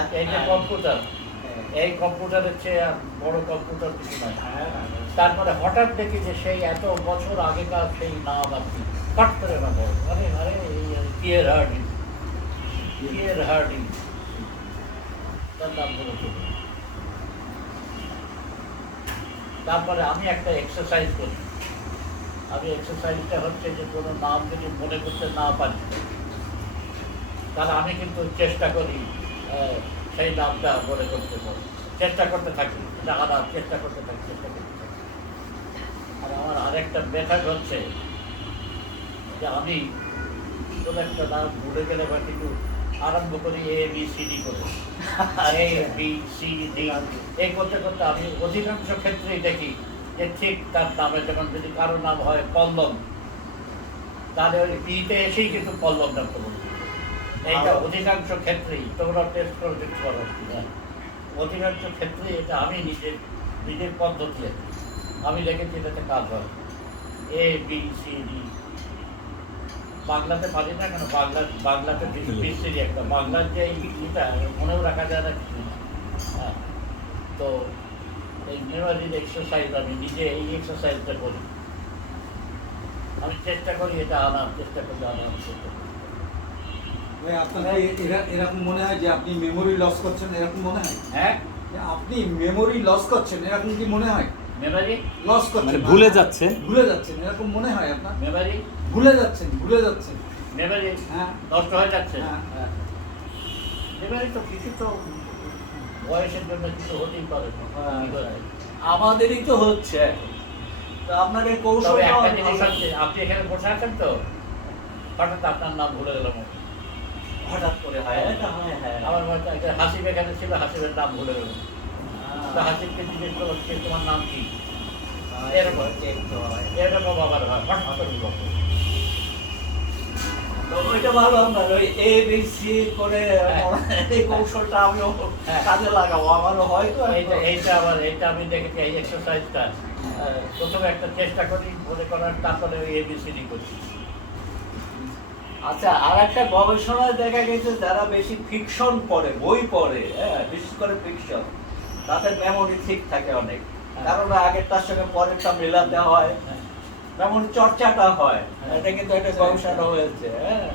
এই যে কম্পিউটার, এই কম্পিউটারের চেয়ে আর বড় কম্পিউটার কিছু নয়। তারপরে হঠাৎ দেখি যে সেই এত বছর আগেকার সেই নাম আর কি ফট করে না বল, আরে আরে পিয়ের হার্ডি, পিয়ের হার্ডি তার নাম বলে চলবে। তারপরে আমি একটা এক্সারসাইজ করি। আমি এক্সারসাইজটা হচ্ছে যে কোনো নাম যদি মনে করতে না পারি তাহলে আমি কিন্তু চেষ্টা করি সেই নামটা মনে করতে পারি, চেষ্টা করতে থাকি, জানার চেষ্টা করতে থাকি, চেষ্টা করতে থাকি। আর আমার আরেকটা মেথড হচ্ছে যে আমি কোনো একটা নাম ভুলে গেলে বা কিছু আরম্ভ করি এ বি সি ডি করে, এ বি সি ডি এই করতে করতে আমি অধিকাংশ ক্ষেত্রেই দেখি যে ঠিক তার নামে, যেমন যদি কারো নাম হয় পল্লব, তাহলে ওই বিতে এসেই কিন্তু পল্লব নামটা বলবে। এইটা অধিকাংশ ক্ষেত্রেই, তোমরা টেস্ট করে দেখতে পারো, অধিকাংশ ক্ষেত্রেই এটা আমি নিজের পদ্ধতি আছে, আমি দেখেছি এটাতে কাজ হয়। এ বি সি ডি বাংলাতে পারি না কেন, বাংলাতে বিশ্রী একটা, বাংলার যে এটা মনেও রাখা যায় না কিছু। হ্যাঁ, তো এই মেমোরির এক্সারসাইজ আমি নিজে এই এক্সারসাইজটা করি, আমি চেষ্টা করি এটা আনার চেষ্টা করি, আনার চেষ্টা করি। আপনার এরকম মনে হয় যে আপনি মেমোরি লস করছেন, এরকম মনে হয়? হ্যাঁ, আপনি মেমোরি লস করছেন, এরকম কি মনে হয়? মেমোরি লস করছেন মানে ভুলে যাচ্ছেন, ভুলে যাচ্ছেন, এরকম মনে হয় আপনার? মেমোরি ভুলে যাচ্ছেন, ভুলে যাচ্ছেন। মেমোরি হ্যাঁ, নষ্ট হয়ে যাচ্ছে। হ্যাঁ। মেমোরি তো কিছু তো বয়সের জন্য কিছু হতেই পারে। আমাদেরই তো হচ্ছে এখন। তো আপনার এই তবে কৌশল একটা জিনিস হচ্ছে, আপনি এখানে বসে আছেন তো, হঠাৎ আপনার নাম ভুলে গেলাম। হঠাৎ করে হয়, এটা হয়, হ্যাঁ। আমার হাসিব এখানে ছিল, হাসিবের নাম ভুলে গেল। তো হাসিবকে জিজ্ঞেস করলাম যে তোমার নাম কি, এরকম এরকম আবার হয়, হঠাৎ করে বলবো। তো ওইটা ভালো, আপনার ওই এ বি সি করে এই কৌশলটা আমিও কাজে লাগাবো, আমারও হয়তো এইটা আবার এইটা আমি দেখেছি, এই এক্সারসাইজটা প্রথমে একটা চেষ্টা করি মনে করার, তারপরে ওই এবিসিডি করি। আচ্ছা, আর একটা গবেষণায় দেখা গেছে যারা বেশি ফিকশন পড়ে, বই পড়ে, হ্যাঁ, বিশেষ করে ফিকশন, তাদের মেমোরি ঠিক থাকে অনেক, কারণ আগেরটার সঙ্গে পরেরটা মেলাতে হয়, মেমোরি চর্চাটা হয়। এটা কিন্তু একটা গবেষণা হয়েছে, হ্যাঁ।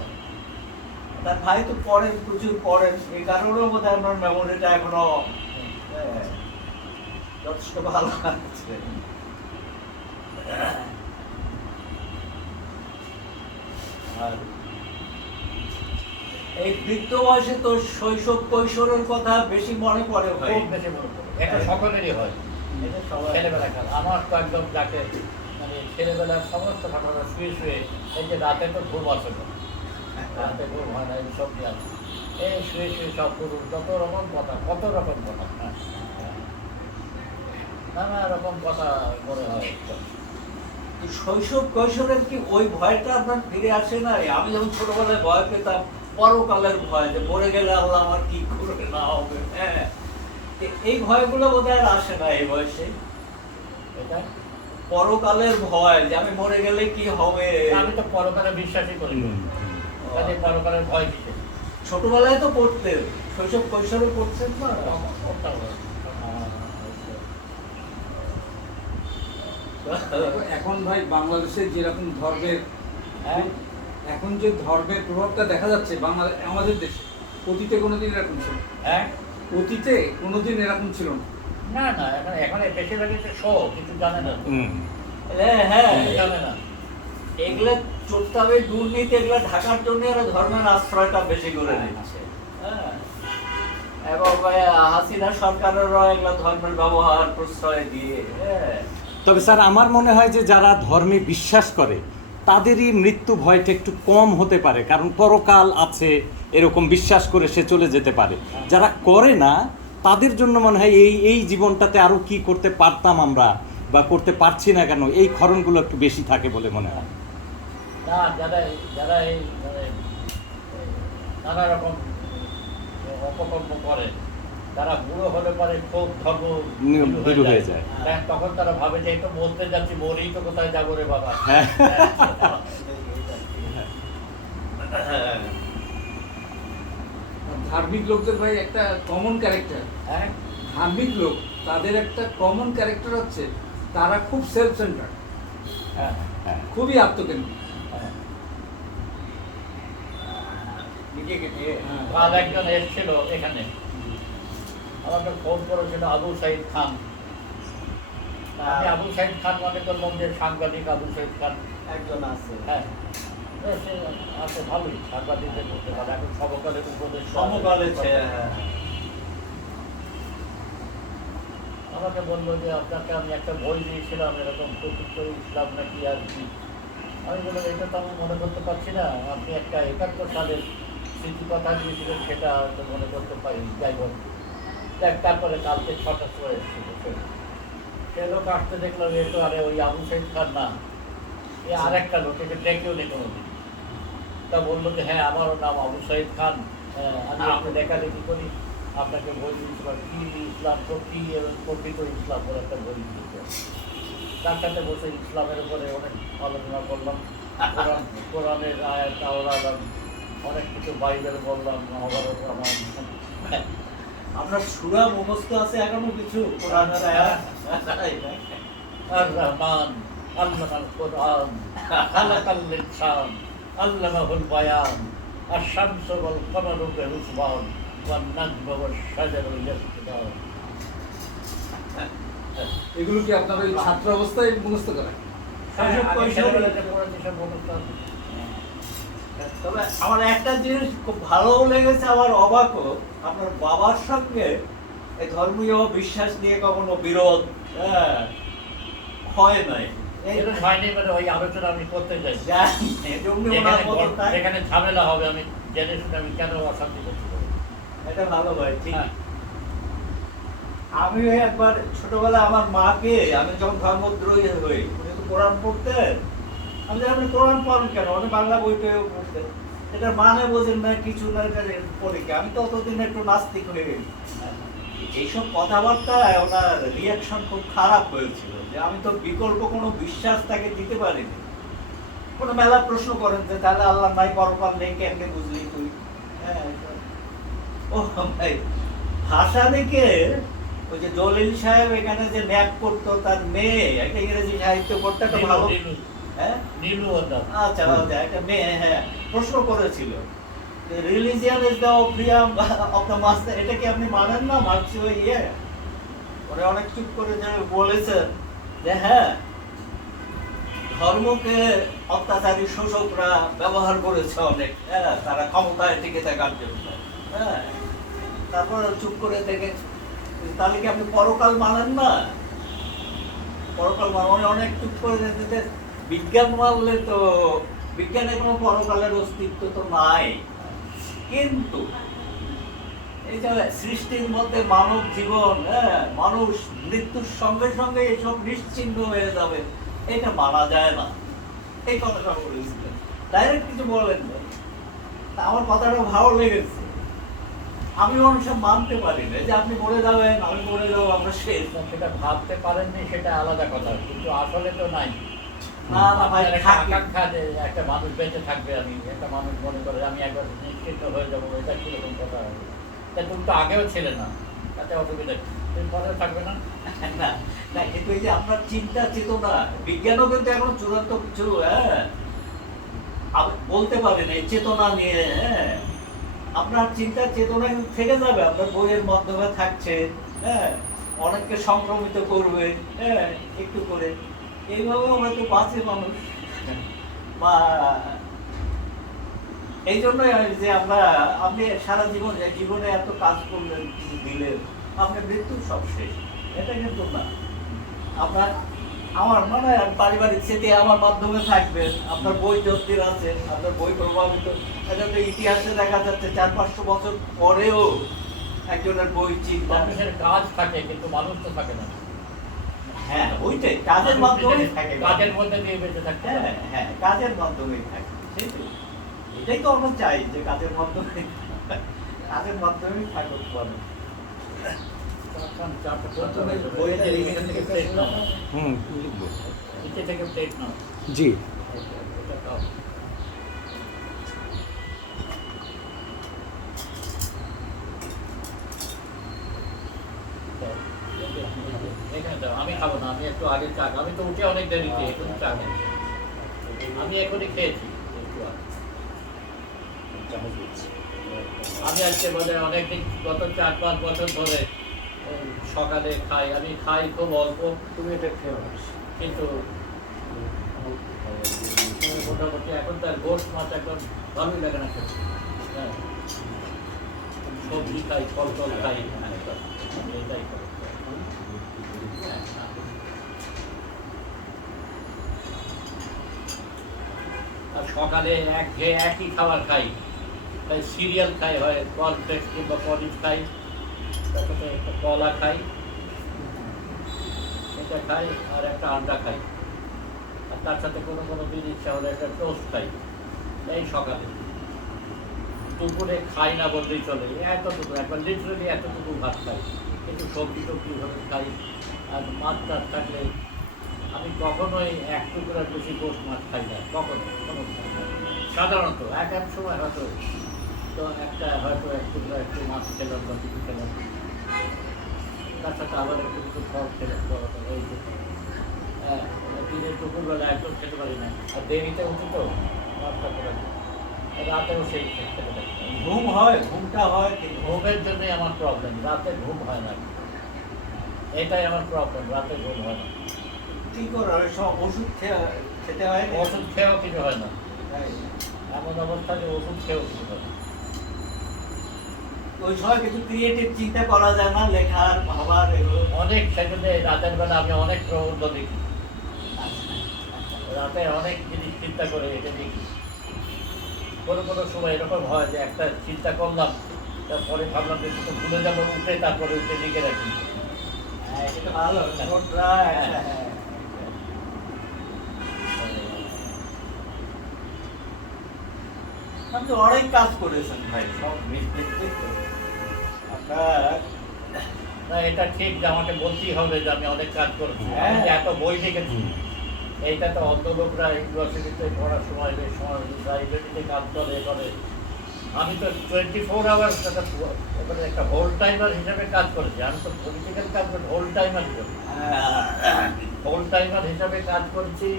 তার ভাই তো পড়েন, প্রচুর পড়েন, এই কারণেও বোধ হয় আপনার মেমোরিটা এখনো যথেষ্ট ভালো আছে। আর এই বৃদ্ধ বয়সে তো শৈশব কৈশোরের কথা বেশি মনে পড়ে ভাই। খুব বেশি মনে পড়ে, এটা সকলেরই হয়। এটা সবাই ছেলেবেলা খেলা, আমার তো একদম যাকে মানে ছেলেবেলার সমস্ত ঘটনা শুয়ে শুয়ে, এই যে রাতে তো ঘুম আসে না, রাতে ঘুম হয় না, এই সব নিয়ে আসে, এই শুয়ে শুয়ে সব করুন, যত রকম কথা, কত রকম কথা, নানা রকম কথা মনে হয়। শৈশব কৈশোরের কি ওই ভয়টা আপনার ফিরে আসে না? আমি যখন ছোটবেলায় ভয় পেতাম, পরকালের ভয়, যে মরে গেলে আল্লাহ আমার কি করবে না হবে, হ্যাঁ, এই ভয়গুলো বোধহয় আর আসে না এই বয়সে। এটা পরকালের ভয়, যে আমি মরে গেলে কি হবে। আমি তো পরকালে বিশ্বাসই করি না, কাজে পরকালের ভয় কিসে। ছোটবেলায় তো পড়তেন, শৈশব কৈশোরে পড়ছেন না? এখন ভাই বাংলাদেশে যেরকম ধর্মের, হ্যাঁ, এখন যে ধর্মের প্রভাবটা দেখা যাচ্ছে আমাদের দেশে, অতীতে কোনোদিন এরকম ছিল? হ্যাঁ, অতীতে কোনোদিন এরকম ছিল না। না না, এখন এখন বেশিরভাগই তো শো, কিছু জানে না, হ্যাঁ, হ্যাঁ, কিছু জানে না। এগুলা চলতে হবে, দুর্নীতি এগুলা ঢাকার জন্য এরা ধর্মের আশ্রয়টা বেশি করে নিচ্ছে, হ্যাঁ। এবং হাসিনা সরকারেরও এগুলা ধর্মের ব্যবহার প্রশ্রয় দিয়ে, হ্যাঁ। তবে স্যার আমার মনে হয় যে যারা ধর্মে বিশ্বাস করে তাদেরই মৃত্যু ভয়টা একটু কম হতে পারে, কারণ পরকাল আছে এরকম বিশ্বাস করে সে চলে যেতে পারে। যারা করে না তাদের জন্য মনে হয় এই জীবনটাতে আরো কি করতে পারতাম আমরা বা করতে পারছি না কেন, এই ক্ষরণগুলো একটু বেশি থাকে বলে মনে হয়। না, যারা যারা এই মানে নানা রকম অপকর্ম করে, তারা বুড়ো হলে পরে খুব ধর্ম ভীরু হয়ে যায়। হ্যাঁ, তখন তারা ভাবে যে এই তো বলতে যাচ্ছি, বলেই তো কোথায় যাবো রে বাবা। হ্যাঁ। ধার্মিক লোকদের ভাই একটা কমন ক্যারেক্টার, হ্যাঁ ধার্মিক লোক তাদের একটা কমন ক্যারেক্টার হচ্ছে তারা খুব সেলফ সেন্টার, হ্যাঁ হ্যাঁ খুবই আত্মকেন্দ্রিক। হ্যাঁ। নিজেকে নিয়ে হ্যাঁ। কাল একজন এসেছিল এখানে, আমাকে ফোন করেছিল আবু সাইদ খান। আমি আবু সাইদ খান মনে করলাম যে সাংবাদিক আবু সাইদ খান। একজন আছে হ্যাঁ সে আছে ভালোই, সাংবাদিকদের করতে পারে, এখন সমকালের উপদেশ সমকালে আমাকে বললো যে আপনাকে আমি একটা বই দিয়েছিলাম এরকম প্রকৃত ইসলাম নাকি আর কি। আমি বললাম এটা তো আমি মনে করতে পারছি না, আপনি একটা 71 সালের স্মৃতি কথা দিয়েছিলেন সেটা হয়তো মনে করতে পারি। যাই হোক দেখ, তারপরে কালকে 6টার সময় এসেছিল সে লোক আসতে দেখলাম এ তো আরে ওই আবু সাইদ খান না, এ আর একটা লোক, একে ডেকেও নেই কোনোদিন। তা বললো যে হ্যাঁ আমারও নাম আবু সাইদ খান, আমি একটু লেখালেখি করি, আপনাকে বই দিয়েছিলাম কি ইসলাম প্রকৃতি এবং প্রকৃত ইসলাম বলে একটা বই দিয়েছে। তার সাথে বসে ইসলামের উপরে অনেক আলোচনা করলাম, কোরআনের আয়াত আওরালাম, অনেক কিছু বাইবেল বললাম, মহাভারত রামায়ণ। আপনার সূরা মুখস্থ আছে এখনো কিছু কোরআনের আয়াত? আর রহমান আল্লামাল কোরআন খালাকাল ইনসান আল্লামাহুল বায়ান আশ-শামসু ওয়াল কমারু বিহুসবান ওয়ান নাজমু ওয়াশ শাজারু ইয়াসজুদান। এগুলো কি আপনার ওই ছাত্র অবস্থায় মুখস্থ করেন? শৈশব আগে কৈশোরে ছেলেবেলাতে পড়েছি সব অনুষ্ঠান। তবে আমার একটা জিনিস খুব ভালো লেগেছে, আমার অবাকও, আপনার বাবার সঙ্গে এই ধর্মীয় বিশ্বাস নিয়ে কখনো বিরোধ হয় নাই। এটা হয়নি, মানে ওই আলোচনা আমি করতে চাই। এটা যেখানে ঝামেলা হবে আমি জেনে শুনে আমি কেন অশান্তি করতে পারি। ভালো ভাই, ঠিক। হ্যাঁ। আমি একবার ছোটবেলায় আমার মাকে, আমি যখন ধর্মদ্রোহী হই, উনি তো কোরআন পড়তেন, আমি জানি আপনি কোরআন পড়েন কেন, উনি বাংলা বইটাও পড়তেন, এটা মানে বোঝেন না কিছু না, এটা পরীক্ষা। আমি তো অতদিন একটু নাস্তিক হয়ে গেছি। এইসব কথাবার্তায় ওনার রিয়াকশন খুব খারাপ হয়েছিল, যে আমি তো বিকল্প কোনো বিশ্বাস তাকে দিতে পারিনি। কোনো মেলা প্রশ্ন করেন যে তাহলে আল্লাহ নাই, পরকাল নেই, কেমনে বুঝলি তুই? হ্যাঁ, ও ভাই, ভাষা দেখে ওই যে জলিল সাহেব এখানে যে ন্যাপ করতো, তার মেয়ে একটা ইংরেজি সাহিত্য পড়তে একটা ভালো, হ্যাঁ নীলু ওটা। আচ্ছা আচ্ছা, একটা মেয়ে হ্যাঁ প্রশ্ন করেছিল, religion is the freedom of the master, এটা কি আপনি মানেন না মার্কসীয় ইয়ে? ওরা অনেক চুপ করে যে বলেছেন যে হ্যাঁ, ধর্মকে অত্যাচারী শোষকরা ব্যবহার করেছে অনেক, হ্যাঁ, তারা ক্ষমতায় টিকে থাকার জন্য, হ্যাঁ। তারপর চুপ করে থেকে, তাহলে কি আপনি পরকাল মানেন না? পরকাল মানে অনেক চুপ করে যেতে, বিজ্ঞান মানলে তো বিজ্ঞানের কোনো পরকালের অস্তিত্ব তো নাই, কিন্তু এই যে সৃষ্টির মধ্যে মানব জীবন, হ্যাঁ, মানুষ মৃত্যুর সঙ্গে সঙ্গে এসব নিশ্চিহ্ন হয়ে যাবে, এটা মানা যায় না। এই কথাটা বলেছিলেন, ডাইরেক্ট কিছু বলেন না। আমার কথাটা ভালো লেগেছে। আমি মানুষের মানতে পারি না যে আপনি মরে যাবেন, আমি মরে যাবো, আমরা শেষ। সেটা ভাবতে পারেননি সেটা আলাদা কথা, কিন্তু আসলে তো নাই। না না ভাই, আপনার একটা থাকি। আকাঙ্ক্ষা যে একটা মানুষ বেঁচে থাকবে, আমি একটা মানুষ মনে করে আমি একবার নিশ্চিন্ত হয়ে যাবো, এটা কিরকম কথা হবে? তা তুমি তো আগেও ছিলে না, তাতে অসুবিধা কি? তুমি পরেও থাকবে না? না না, কিন্তু এই যে আপনার চিন্তা চেতনা, বিজ্ঞানও কিন্তু এখন চূড়ান্ত কিছু, হ্যাঁ, বলতে পারেন এই চেতনা নিয়ে, হ্যাঁ, আপনার চিন্তা চেতনা কিন্তু থেকে যাবে, আপনার বইয়ের মাধ্যমে থাকছে, হ্যাঁ, অনেককে সংক্রমিত করবে, হ্যাঁ, একটু করে। এইভাবে আমরা তো বাঁচে মানুষ, বা এই জন্যই যে আমরা, আপনি সারা জীবনে এত কাজ করলেন, দিলেন, আপনার মৃত্যু সব শেষ, এটা কিন্তু না। আপনার, আমার মানে পারিবারিক স্মৃতি আমার মাধ্যমে থাকবে, আপনার বই যদ্দিন আছে, আপনার বই প্রভাবিত, এটা তো ইতিহাসে দেখা যাচ্ছে 400-500 বছর পরেও একজনের বই চিন্তা, মানুষের কাজ থাকে কিন্তু মানুষ তো থাকে না। হ্যাঁ ওইটাই, কাজের মাধ্যমে থাকে, কাজের মধ্যে দিয়ে বেঁচে থাকতে হ্যাঁ হয়। হ্যাঁ, কাজের মাধ্যমেই থাকে, সেটাই, এটাই তো আমরা চাই যে কাজের মাধ্যমে, কাজের মাধ্যমেই থাকুক বলে। বইয়ের এখান থেকে প্লেট নাও, হুম লিখবো। নিচে থেকে প্লেট নাও। জি এটা খাও। এখানে দাও, আমি খাবো না, আমি একটু আগে চা, আমি তো উঠে অনেক দেরিতে এখন চা খাই। আমি এখনই খেয়েছি একটু আগে। আমি আজকে বলে অনেকদিন গত 4-5 বছর ধরে সকালে খাই, আমি খাই খুব অল্প, তুমি এটা খেয়ে কিন্তু মোটামুটি এখন তার গোশ মাছ এখন ভালোই লাগে না খেতে। হ্যাঁ, সবজি খাই, ফল টল খাই, এটাই খাই। আর সকালে একই খাবার খাই, তাই সিরিয়াল খাই, হয় কর্নফ্লেক্স কিংবা পলিশ খাই, তারপরে একটা কলা খাই, এটা খাই, আর একটা আন্ডা খাই, আর তার সাথে কোনো কোনো দিন ইচ্ছা হলে একটা টোস্ট খাই, এই সকালে। দুপুরে খাই না বললেই চলে, এতটুকু একবার লিটারেলি এতটুকু ভাত খাই, একটু সবজি টবজি ভাবে খাই। আর মাছ টাছ থাকলে আমি কখনোই এক টুকরার বেশি গোশ মাছ খাই না, কখনো কোনো সাধারণত এক এক সময় হয়তো তো একটা হয়তো এক টুকরা একটু মাছ খেলাম বা কিছু খেলাম, তার সাথে আবার একটু কিছু ফল খেলাম, এই যে হ্যাঁ, দিনের দুপুরবেলা একদম খেতে পারি না, আর দেরিতে উঠি তো রাতটা করে রাতেও সেই খেতে পারি না। ঘুম হয়, ঘুমটা হয় কিন্তু ঘুমের জন্যই আমার প্রবলেম, রাতে ঘুম হয় না, এটাই আমার প্রবলেম, রাতে ঘুম হয় না। কি করে হয়, সব ওষুধ খেতে হয় না? ওষুধ খেয়েও কিছু হয় না, তাই। এমন অবস্থা যে ওষুধ খেয়েও কিছু হয় না। ওই সময় কিছু ক্রিয়েটিভ চিন্তা করা যায় না, লেখার ভাবার এগুলো? অনেক সেখানে রাতের বেলা আমি অনেক প্রবন্ধ দেখি, রাতে অনেক জিনিস চিন্তা করে এটা দেখি। কোনো কোনো সময় এরকম হয় যে একটা চিন্তা করলাম, তারপরে ভাবলাম যে একটু ভুলে যাবো, উঠে তারপরে উঠে লিখে রাখি। হ্যাঁ, এটা ভালো, নোটরা একটা, হ্যাঁ। আপনি অনেক কাজ করেছেন ভাই, সব মিস্ত্রি আপনার। না, এটা ঠিক যে আমাকে বলতেই হবে যে আমি অনেক কাজ করেছি, হ্যাঁ। আমি যে এত বই লিখেছি, এইটা তো অন্য লোকরা ইউনিভার্সিটিতে পড়ার সময় বেশ সময় লাইব্রেরিতে কাজ করে এ করে, আমি তো 24 আওয়ার্স এবারে একটা হোল টাইমার হিসেবে কাজ করেছি। আমি তো পলিটিক্যাল কাজ করি হোল টাইমার হিসেবে, হোল টাইমার হিসাবে কাজ করছি।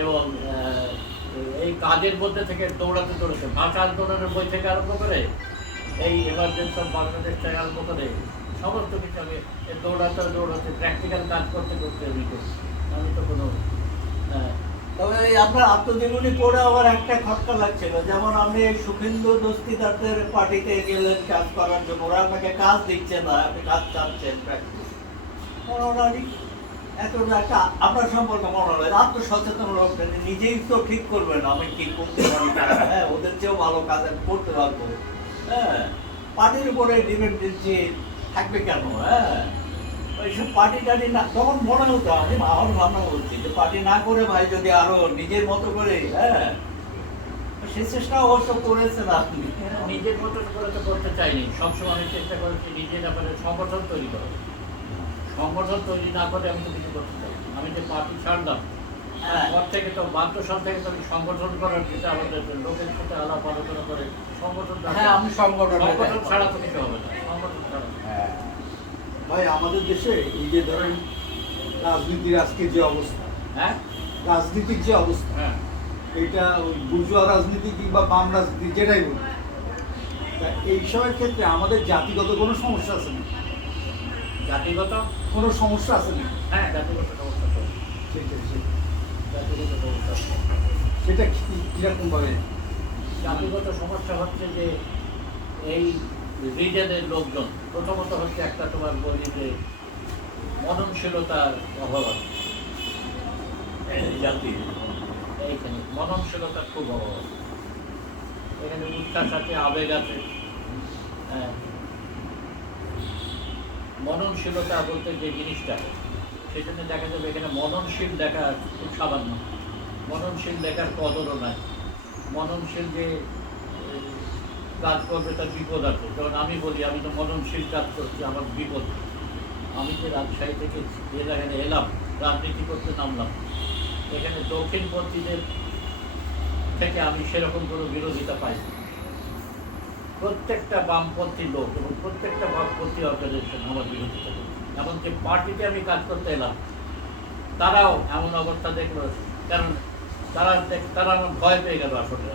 এবং এই কাজের মধ্যে থেকে দৌড়াতে দৌড়াতে ভাষা আন্দোলনের বই থেকে আরম্ভ করে এই এমার্জেন্সি অফ বাংলাদেশ থেকে আরম্ভ করে সমস্ত কিছু আমি এই দৌড়াতে দৌড়াতে প্র্যাকটিক্যাল কাজ করতে করতে আমি করছি। আমি তো কোনো তবে এই আপনার আত্মজীবনী পড়ে আমার একটা খটকা লাগছিল, যেমন আপনি সুখেন্দু দস্তিদারদের পার্টিতে গেলেন কাজ করার জন্য, ওরা আপনাকে কাজ দিচ্ছে না, আপনি কাজ চাচ্ছেন প্র্যাকটিস। এত একটা আপনার সম্পর্কে মনে হলো আত্মসচেতন লোক, নিজেই তো ঠিক করবেন আমি কি করতে পারি, হ্যাঁ ওদের চেয়েও ভালো কাজ আমি করতে পারবো। হ্যাঁ, পার্টির উপরে ডিপেন্ডেন্সি থাকবে কেন? হ্যাঁ, ওইসব পার্টি টাটি না, তখন মনে হতো আমি আমার ভাবনা বলছি যে পার্টি না করে ভাই যদি আরো নিজের মতো করে, হ্যাঁ সে চেষ্টা অবশ্য করেছেন আপনি। নিজের মতো করে তো করতে চাইনি, সবসময় আমি চেষ্টা করেছি নিজের ব্যাপারে সংগঠন তৈরি করা। সংগঠন তৈরি না করে আমি তো কিছু করতে চাই। আমি যে পার্টি ছাড়লাম পর থেকে তো 72 সাল থেকে তো আমি সংগঠন করার যেটা আমাদের লোকের সাথে আলাপ আলোচনা করে সংগঠন, হ্যাঁ, আমি সংগঠন ছাড়া তো কিছু হবে না, সংগঠন ছাড়া। ভাই আমাদের দেশে এই যে ধরেন রাজনীতির আজকে যে অবস্থা, হ্যাঁ রাজনীতির যে অবস্থা, হ্যাঁ এটা ওই বুর্জোয়া রাজনীতি কিংবা বাম রাজনীতি যেটাই বলি, তা এই সবের ক্ষেত্রে আমাদের জাতিগত কোনো সমস্যা আছে না? জাতিগত কোনো সমস্যা আছে না? হ্যাঁ জাতিগত সমস্যা তো, জাতিগত সমস্যা। সেটা কিরকম ভাবে? জাতিগত সমস্যা হচ্ছে যে এই রিজনের লোকজন, প্রথমত হচ্ছে একটা তোমার বলি যে মননশীলতার অভাব আছে জাতি, এইখানে মননশীলতার খুব অভাব আছে। এখানে উচ্ছ্বাস আছে, আবেগ আছে। হ্যাঁ, মননশীলতা বলতে যে জিনিসটা, সেজন্য দেখা যাবে এখানে মননশীল দেখা খুব সামান্য, মননশীল দেখার কদরও নাই। মননশীল যে কাজ করবে তার বিপদ আছে। যেমন আমি বলি আমি তো মননশীল কাজ করছি, আমার বিপদ। আমি যে রাজশাহী থেকে এখানে এলাম, রাজনীতি করতে নামলাম, এখানে দক্ষিণপন্থীদের থেকে আমি সেরকম কোনো বিরোধিতা পাই। প্রত্যেকটা বামপন্থী লোক এবং প্রত্যেকটা বামপন্থী অর্গানাইজেশন আমার বিরোধিতা করে। এমনকি পার্টিতে আমি কাজ করতে এলাম, তারাও এমন অবস্থা দেখলো, কারণ তারা আমার ভয় পেয়ে গেল আসলে।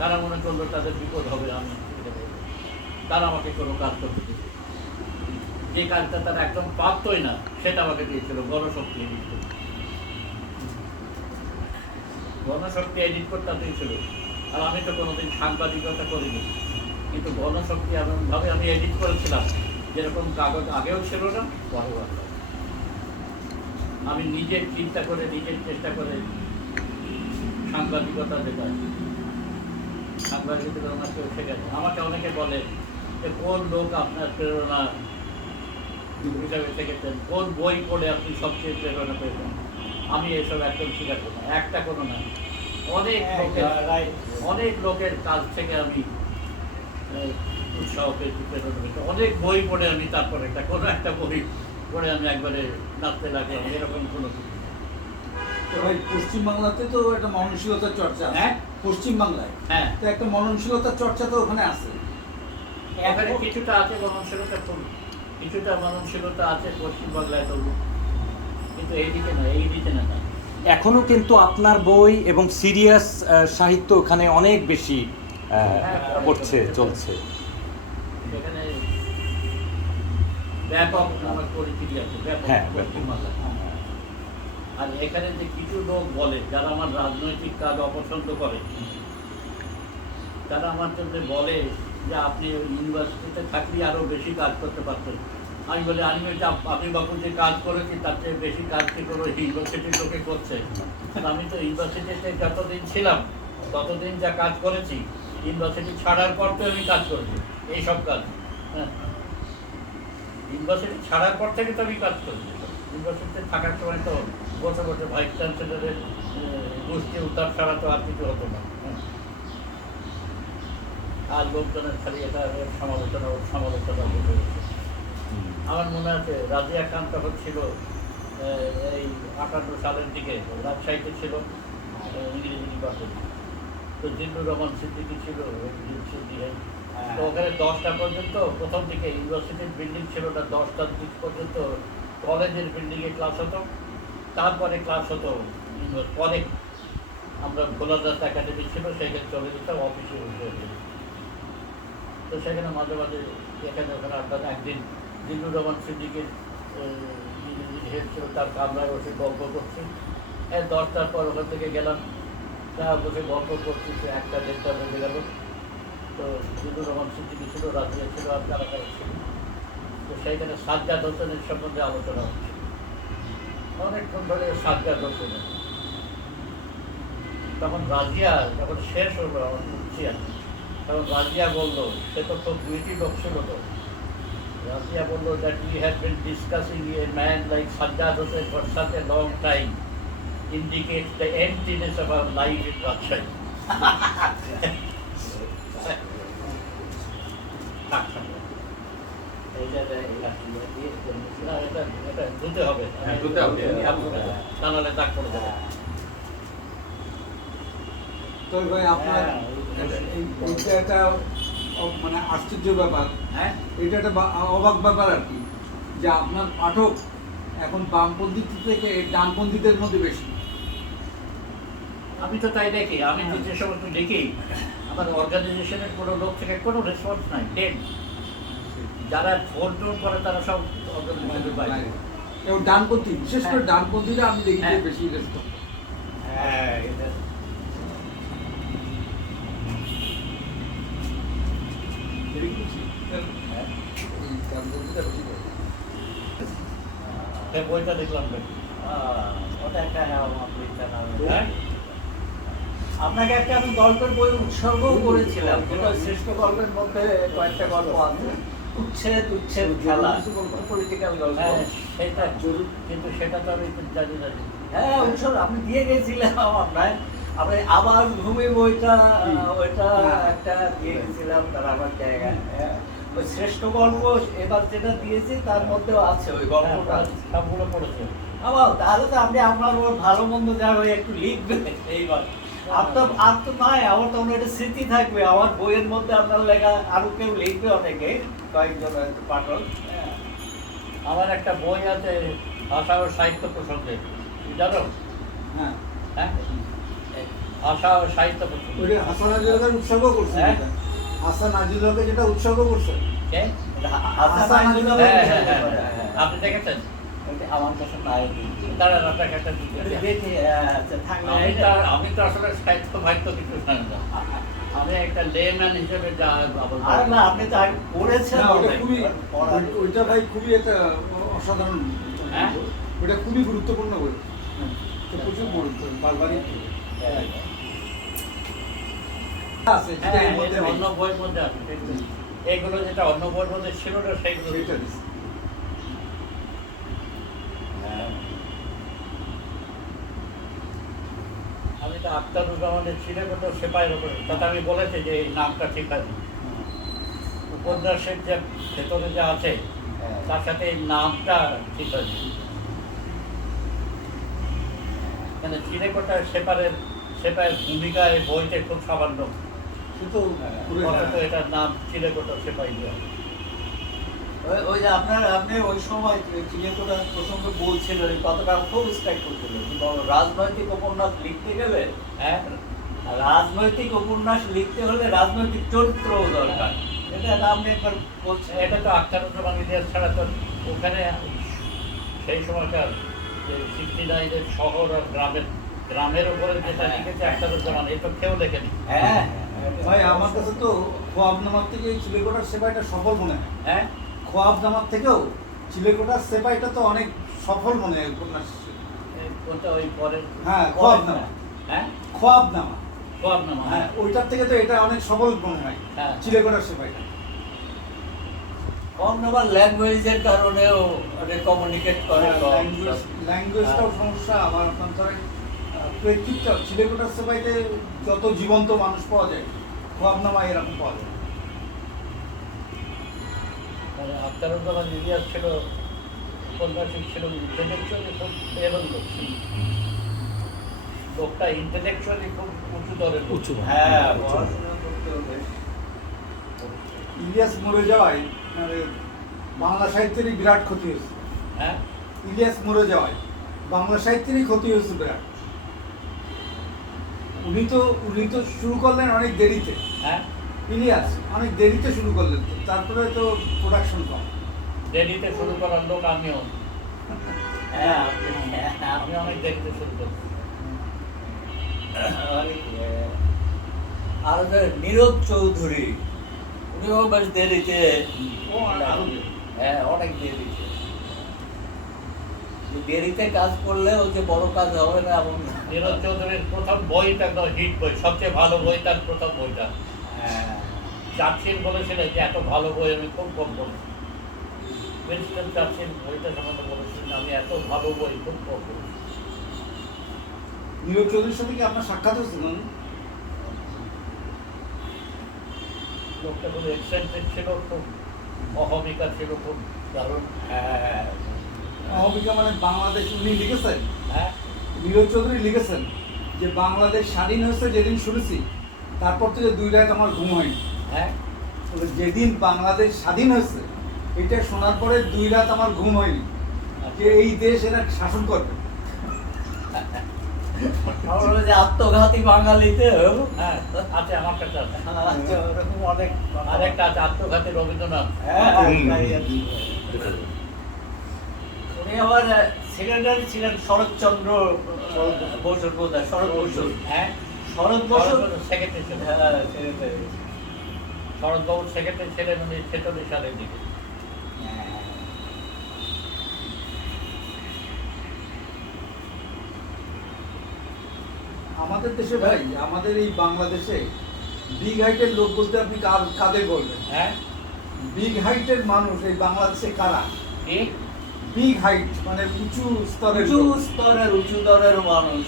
তারা মনে করলো তাদের বিপদ হবে, আমি তারা আমাকে কোনো কাজ করতে দিত, যে কাজটা তারা একদম পারতই না সেটা আমাকে দিয়েছিল গণশক্তি এডিট করতে। গণশক্তি এডিট করতে দিয়েছিল, আর আমি তো কোনোদিন সাংবাদিকতা করিনি, কিন্তু গণশক্তি এমনভাবে আমি এডিট করেছিলাম যেরকম কাগজ আগেও ছিল না, পরেও আসবে। আমি নিজের চিন্তা করে, নিজের চেষ্টা করে সাংবাদিকতা যেটা, সাংবাদিকতা আমার কেউ শেখাচ্ছে। আমাকে অনেকে বলে যে কোন লোক আপনার প্রেরণা হিসাবে থেকেছেন, কোন বই পড়ে আপনি সবচেয়ে প্রেরণা পেয়েছেন। আমি এসব একদম শিখাচ্ছি না, একটা কোনো না, অনেক লোকের কাছ থেকে আমি উৎসাহ পেয়েছি, প্রেরণা পেয়েছি। অনেক বই পড়ে আমি তারপরে কোনো একটা বই পড়ে আমি একবারে নাচতে লাগলাম, এরকম কোনো কিছু। তো ভাই পশ্চিমবাংলাতে তো একটা মননশীলতার চর্চা আছে। হ্যাঁ। পশ্চিমবাংলায় হ্যাঁ, তো একটা মননশীলতার চর্চা তো ওখানে আছে। এখানে কিছুটা আছে মননশীলতা, কিছুটা মননশীলতা আছে পশ্চিমবাংলায় তবু, কিন্তু এইদিকে না, এই দিকে না। এখনো কিন্তু আপনার বই এবং সিরিয়াস সাহিত্য ওখানে অনেক বেশি পড়ছে, চলছে। সেখানে ব্যাপক আমার পরিচিতি আছে, ব্যাপক হ্যাঁ। পশ্চিমবাংলায়। আর এখানে যে কিছু লোক বলে যারা আমার রাজনৈতিক কাজ অপছন্দ করে, তারা আমার জন্য বলে যে আপনি ওই ইউনিভার্সিটিতে থাকলে আরো বেশি কাজ করতে পারতেন। আমি বলি আমি বাবু যে কাজ করেছি তার চেয়ে বেশি কাজ কি করে ইউনিভার্সিটির লোকে করছে। আমি তো ইউনিভার্সিটিতে যতদিন ছিলাম ততদিন যা কাজ করেছি, ইউনিভার্সিটি ছাড়ার পর তো আমি কাজ করেছি এইসব কাজ। হ্যাঁ, ইউনিভার্সিটি ছাড়ার পর থেকে তো আমি কাজ করেছি। ইউনিভার্সিটিতে থাকার সময় তো বসে বসে ভাইস চ্যান্সেলরের গোষ্ঠী উদ্ধার ছাড়া তো আর কিছু হতো না। আর লোকজনের খালি এটা সমালোচনা বসে গেছে। আমার মনে আছে রাজিয়া খান তখন ছিল এই 58 সালের দিকে রাজশাহীতে ছিল ইংরেজি ডিপার্টমেন্ট, তো জিল্লুর রহমান সিদ্দিকী ছিল, তো ওখানে 10টা পর্যন্ত প্রথম দিকে ইউনিভার্সিটির বিল্ডিং ছিল না, 10টার দিক পর্যন্ত কলেজের বিল্ডিংয়ে ক্লাস হতো, তারপরে ক্লাস হতো পরে আমরা ভোলাদাস একাডেমি ছিল সেখানে চলে যেতাম অফিসে বসে। তো সেখানে মাঝে মাঝে এখানে ওখানে আড্ডা। একদিন জিল্লুর রহমান সিদ্দিকের হেড ছিল, তার কামরায় বসে গল্প করছি, 10টার পর ওখান থেকে গেলাম, যা বসে গল্প করছি, 1টা 1:30 বেজে গেল। তো জিল্লুর রহমান সিদ্দিকী ছিল, রাজিয়া ছিল, আর কারা কারা ছিল। তো সেইখানে সাজ্জাদ হোসেনের সম্বন্ধে আলোচনা হচ্ছে, অনেকক্ষণ ধরে সাজ্জাদ হোসেন। তখন রাজিয়া যখন শেষ হলো, আমার শুনছি আমি, তখন রাজিয়া বললো, সে তো খুব দুইটি লোক ছিল তো, রাজিয়া বললো that we have been discussing a man like Sajjad Hossain for such a long time indicates the emptiness of our life in Rajshahi. এটা ধুতে হবে, তা নাহলে দাগ পড়ে যাবে। তো ভাই আপনার এইটা একটা মানে আশ্চর্য ব্যাপার, হ্যাঁ, এটা একটা অবাক ব্যাপার আর কি, যে আপনার পাঠক এখন বামপন্থী থেকে ডানপন্থীদের মধ্যে বেশি। আমি তো তাই দেখি। আমি যে সমস্ত দেখি, আমার অর্গানাইজেশনের কোনো লোক থেকে কোনো রেসপন্স নাই, ডেড। যারা ফোন টোন করে তারা সব অর্গানাইজেশনের বাইরে। এবং ডানপন্থী, বিশেষ করে হ্যাঁ। ডানপন্থীরা আমি দেখি যে হ্যাঁ। বেশি রেসপন্স। হ্যাঁ, এটা এই বইটা দেখলাম নাকি? ওটা একটা হ্যাঁ? আপনাকে একটা আমি গল্পের বই উৎসর্গও করেছিলাম, যেটা শ্রেষ্ঠ গল্পের মধ্যে কয়েকটা গল্প আছে, উচ্ছেদ খেলা, পলিটিক্যাল গল্প। হ্যাঁ, সেটা জরুর, কিন্তু সেটা তো আমি জানি না। হ্যাঁ, উৎসর্গ আপনি দিয়ে গেছিলেন আপনার, আপনি আবার ভূমি বইটা ওইটা একটা দিয়ে গেছিলাম তার আমার জায়গায়। ওই শ্রেষ্ঠ গল্প এবার যেটা দিয়েছি তার মধ্যেও আছে ওই গল্পটা, সবগুলো পড়েছে। আবার তাহলে তো আপনি আপনার ওর ভালো মন্দ যা হয় একটু লিখবেন এইবার। আর তো নাই, আমার তো একটা স্মৃতি থাকবে, আমার বইয়ের মধ্যে আপনার লেখা আরো কেউ লিখবে, অনেকে কয়েকজন পাঠক। আমার একটা বই আছে ভাষা ও সাহিত্য প্রসঙ্গে, জানো? হ্যাঁ, হ্যাঁ, ভাষা ও সাহিত্য প্রসঙ্গে। ওইটা হাসান আজিজুলকে উৎসর্গ করছে। হ্যাঁ? এটা। হাসান আজিজুলকে যেটা উৎসর্গ করছে। কে? হাসান আজিজুল। হ্যাঁ, হ্যাঁ, হ্যাঁ, হ্যাঁ। আপনি দেখেছেন? আমার কাছে নাই। দাঁড়ান, আপনাকে একটা দিতে হবে। দেখি, আচ্ছা, থাকলে আমি তো আসলে সাহিত্য ভাইত্য কিছু জানি না। আমি একটা লেম্যান হিসেবে যা বলবো। আর না, আপনি তো আগে পড়েছেন না, ওটা অনেক, খুবই, পড়ার। ওইটা ভাই খুবই একটা অসাধারণ। হ্যাঁ? ওটা খুবই গুরুত্বপূর্ণ বই। তো প্রচুর গুরুত্ব, বারবারই হ্যাঁ। আছে যেটা হ্যাঁ, এর মধ্যে এটা নেই। অন্য বইয়ের মধ্যে আছে। এইগুলো যেটা অন্য বইয়ের মধ্যে ছিল না সেইগুলো। সেইটা দিছে। হ্যাঁ। আমি তো আখতারুজ্জামানের ছিলেগত সেপাইয়ের উপরে কথা আমি বলেছি যে এই নামটা ঠিক আছে। উপন্যাসের যে ভেতরে যা আছে হ্যাঁ। তার সাথে এই নামটা ঠিক আছে। মানে চিলেকোটার সেপাইয়ের ভূমিকা এই বইতে খুব সামান্য, কিন্তু পুরো অথচ এটার নাম চিলেকোটার সেপাই দেওয়া। ওই যে আপনি ওই সময় চিলেকোটার প্রসঙ্গে বলছিলেন, এই কথাটা খুব স্ট্রাইক করছিলেন। রাজনৈতিক উপন্যাস লিখতে গেলে, হ্যাঁ, রাজনৈতিক উপন্যাস লিখতে হলে রাজনৈতিক চরিত্রও দরকার। এটা আপনি একবার বলছেন। এটা তো আখতারুজ্জামান ইতিহাস ছাড়া তো ওখানে সেই সময়কার যে 69-এর শহর আর গ্রামের উপরে যেটা লিখেছে আখতারুজ্জামান, এই তো কেউ লেখেনি। হ্যাঁ, ভাই আমার কাছে তো খোয়াবনামার থেকে এই চিলেকোটার সেপাইটা সফল মনে হয়। হ্যাঁ, খোয়াবনামার থেকেও চিলেকোটার সেপাইটা তো অনেক সফল মনে হয় উপন্যাস। ওটা ওই পরের। হ্যাঁ, খোয়াবনামা। হ্যাঁ, খোয়াবনামা। খোয়াবনামা। হ্যাঁ, হ্যাঁ, ওইটার থেকে তো এটা অনেক সফল মনে হয়। হ্যাঁ। চিলেকোটার সেপাইটা। কম নাম্বার ল্যাঙ্গুয়েজের কারণেও কমিউনিকেট করে কম। ল্যাঙ্গুয়েজটাও সমস্যা, আবার আপনার ধরেন প্রেক্ষিতটা চিলেকোটার সেপাইতে যত জীবন্ত মানুষ পাওয়া যায়, খোয়াবনামায় এরকম পাওয়া যায়। মানে আখতারুজ্জামান ইতিহাস ছিল, উপন্যাসিক ছিল, ইন্টেলেকচুয়ালি খুব এরকম লোক ছিল। লোকটা ইন্টেলেকচুয়ালি খুব উঁচু দরের লোক। উঁচু। হ্যাঁ, পড়াশোনা করতেও বেশ। ইলিয়াস মরে যাওয়ায় মানে বাংলা সাহিত্যেরই বিরাট ক্ষতি হয়েছে। হ্যাঁ, ইলিয়াস মরে যাওয়ায় বাংলা সাহিত্যেরই ক্ষতি হয়েছে বিরাট। উনি তো শুরু করলেন অনেক দেরিতে। হ্যাঁ, ইলিয়াস অনেক দেরিতে শুরু করলেন, তো তারপরে তো প্রোডাকশন কম। দেরিতে শুরু করার লোক আমিও। হ্যাঁ, আমি অনেক দেরিতে শুরু করছি। আর ওদের নীরজ চৌধুরী, উনিও বেশ দেরিতে। ও আরো দেরি। হ্যাঁ, অনেক দেরিতে। দেরিতে কাজ করলে ও যে বড় কাজ হবে না এমন না। নীরজ চৌধুরীর প্রথম বইটা একদম হিট বই, সবচেয়ে ভালো বই তার প্রথম বইটা। হ্যাঁ, চার্চিল বলেছিলেন যে এত ভালো বই আমি খুব কম পড়ি। উইনস্টন চার্চিল বইটা সম্বন্ধে বলেছিলেন আমি এত ভালো বই খুব কম পড়ি। নীরজ চৌধুরীর সাথে কি আপনার সাক্ষাৎ হয়েছে? লোকটা খুব এক্সেন্ট্রিক ছিল, খুব অহমিকা ছিল, খুব দারুণ। হ্যাঁ, অহমিকা মানে বাংলাদেশ উনি লিখেছেন, হ্যাঁ, নীরজ চৌধুরী লিখেছেন যে বাংলাদেশ স্বাধীন হয়েছে যেদিন শুনেছি তারপর থেকে 2 রাত আমার ঘুম হয়নি। হ্যাঁ, তবে যেদিন বাংলাদেশ স্বাধীন হয়েছে এটা শোনার পরে 2 রাত আমার ঘুম হয়নি, যে এই দেশ এরা শাসন করবে। আমার হলো যে আত্মঘাতী বাঙালিতে হ্যাঁ, আছে আমার কাছে আছে। আচ্ছা, ওরকম অনেক আরেকটা আছে আত্মঘাতী রবীন্দ্রনাথ। হ্যাঁ, হুম। তাই আর কি। উনি আবার সেক্রেটারি ছিলেন শরৎচন্দ্র বসুর বোধহয়, শরৎ বসু। হ্যাঁ, শরৎ বসু। সেক্রেটারি ছিলেন। হ্যাঁ, সেক্রেটারি। শরৎবাবুর সেক্রেটারি ছিলেন উনি 46 সালের দিকে। আমাদের দেশে ভাই, আমাদের এই বাংলাদেশে বিগ হাইটের লোক বলতে আপনি কাদের বলবেন? হ্যাঁ, বিগ হাইটের মানুষ এই বাংলাদেশে কারা? কি? বিগ হাইট মানে উঁচু স্তরের উঁচু লোক। স্তরের, উঁচু দরের মানুষ।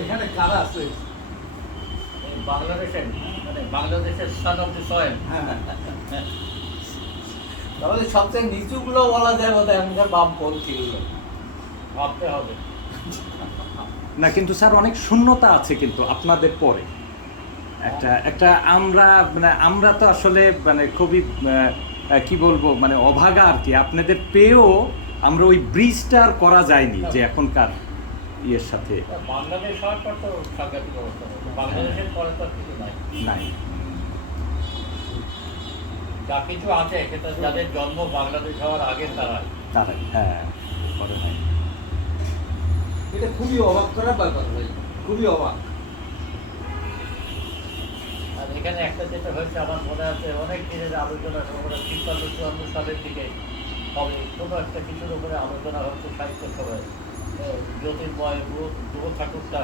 এখানে কারা আছে? এই বাংলাদেশের মানে বাংলাদেশের সান অফ দি সয়েল। হ্যাঁ, তাহলে সবচেয়ে নিচুগুলো বলা যায় বোধহয় এমনকার বামপন্থী গুলো। ভাবতে হবে। না কিন্তু স্যার অনেক শূন্যতা আছে কিন্তু আপনাদের পরে একটা আমরা তো আসলে মানে খুবই কি বলবো মানে অভাগা আর কি, আপনাদের পেয়েও আমরা ওই ব্রিজটা আর করা যায়নি যে এখনকার ইয়ের সাথে বাংলাদেশ হওয়ার পর তো সাংঘাতিক অবস্থা হতো। বাংলাদেশের পরে তো আর কিছু নাই। নাই। যা কিছু আছে সেটা যাদের জন্ম বাংলাদেশ হওয়ার আগে তারাই। তারাই, হ্যাঁ, পরে নাই। এটা খুবই অবাক করার ব্যাপার ভাই, খুবই অবাক। আর এখানে একটা যেটা হয়েছে আমার মনে আছে অনেক দিনের আলোচনা, আমরা 53-54 সালের দিকে হবে কোনো একটা কিছুর উপরে আলোচনা হচ্ছে সাহিত্য সভায়। জ্যোতির্ময়, ধ্রুব ঠাকুরটা